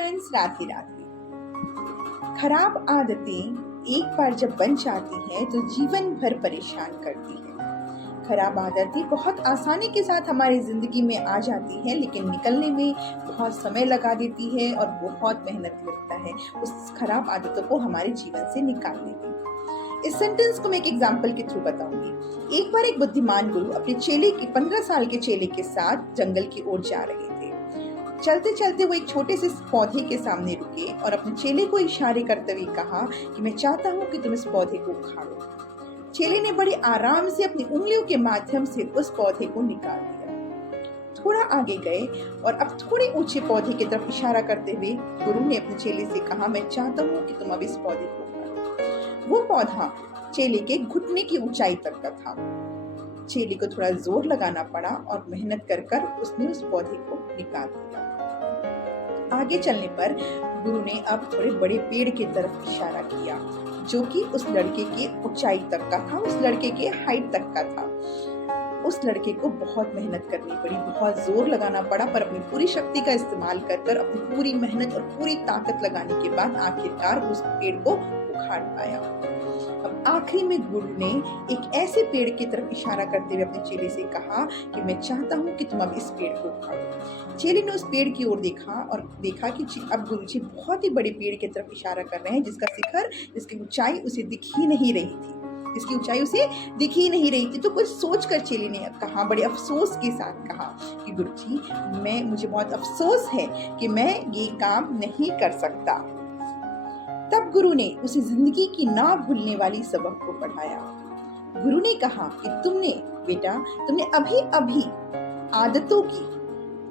Friends, Radhe Radhe. खराब आदतें एक बार जब बन जाती हैं तो जीवन भर परेशान करती है। खराब आदतें बहुत आसानी के साथ हमारी जिंदगी में आ जाती है, लेकिन निकलने में बहुत समय लगा देती है और बहुत मेहनत लगता है उस खराब आदतों को हमारे जीवन से निकालने में। इस सेंटेंस को मैं एक एग्जाम्पल के थ्रू बताऊंगी। एक बार एक बुद्धिमान गुरु अपने चेले के 15 साल के चेले के साथ जंगल की ओर जा रहे थे। चलते चलते वो एक छोटे से पौधे के सामने रुके और अपने चेले को इशारे करते हुए कहा कि मैं चाहता हूँ कि तुम इस पौधे को उखाड़ो। चेले ने बड़े आराम से अपनी उंगलियों के माध्यम से उस पौधे को निकाल दिया। थोड़ा आगे गए और अब थोड़े ऊंचे पौधे की तरफ इशारा करते हुए गुरु ने अपने चेले से कहा, मैं चाहता हूँ कि तुम अब इस पौधे को उखाड़ो। वो पौधा चेले के घुटने की ऊंचाई तक का था। चेले को थोड़ा जोर लगाना पड़ा और मेहनत कर उसने उस पौधे को निकाल दिया। आगे चलने पर गुरु ने अब थोड़े बड़े पेड़ की तरफ इशारा किया, जो कि उस लड़के के ऊंचाई तक का था, उस लड़के के हाइट तक का था। उस लड़के को बहुत मेहनत करनी पड़ी, बहुत जोर लगाना पड़ा, पर अपनी पूरी शक्ति का इस्तेमाल कर अपनी पूरी मेहनत और पूरी ताकत लगाने के बाद आखिरकार उस पेड़ को उखाड़ पाया। अब आखिरी में गुरु ने एक ऐसे पेड़ की तरफ इशारा करते हुए अपने चेले से कहा कि मैं चाहता हूँ कि तुम अब इस पेड़ को उखाड़ो। चेले ने उस पेड़ की ओर देखा और देखा कि अब गुरुजी बहुत ही बड़े पेड़ की तरफ इशारा कर रहे हैं, जिसका शिखर, जिसकी ऊंचाई उसे दिख ही नहीं रही थी, जिसकी ऊंचाई उसे दिख ही नहीं रही थी। तो कुछ सोचकर चेले ने कहा, बड़े अफसोस के साथ कहा कि गुरुजी, मुझे बहुत अफसोस है कि मैं ये काम नहीं कर सकता। तब गुरु ने उसे जिंदगी की ना भूलने वाली सबक को पढ़ाया। गुरु ने कहा कि तुमने अभी अभी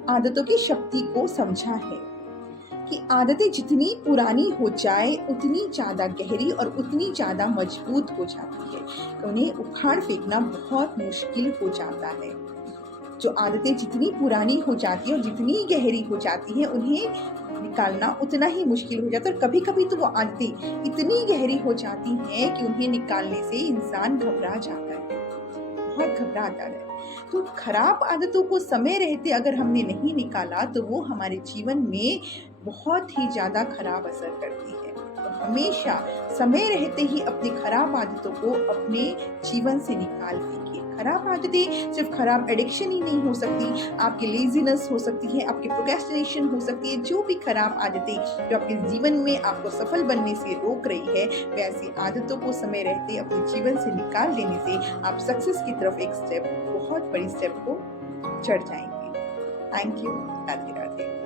आदतों की शक्ति को समझा है कि आदतें जितनी पुरानी हो जाए उतनी ज्यादा गहरी और उतनी ज्यादा मजबूत हो जाती है। उन्हें उखाड़ फेंकना बहुत मुश्किल हो जाता है। जो आदतें जितनी पुरानी हो जाती है और जितनी गहरी हो जाती है, उन्हें निकालना उतना ही मुश्किल हो जाता है। और कभी कभी तो वो आदतें इतनी गहरी हो जाती हैं कि उन्हें निकालने से इंसान घबरा जाता है, बहुत घबरा जाता है। तो खराब आदतों को समय रहते अगर हमने नहीं निकाला तो वो हमारे जीवन में बहुत ही ज्यादा खराब असर करती है। तो हमेशा समय रहते ही अपनी खराब आदतों को अपने जीवन से निकाल दीजिए। खराब आदतें सिर्फ खराब एडिक्शन ही नहीं हो सकती, आपकी लेजीनेस हो सकती है, आपकी प्रोक्रेस्टिनेशन हो सकती है। जो भी खराब आदतें जो आपके जीवन में आपको सफल बनने से रोक रही है, वैसी आदतों को समय रहते अपने जीवन से निकाल देने से आप सक्सेस की तरफ एक स्टेप, बहुत बड़ी स्टेप को चढ़ जाएंगे। Thank you. राधे राधे।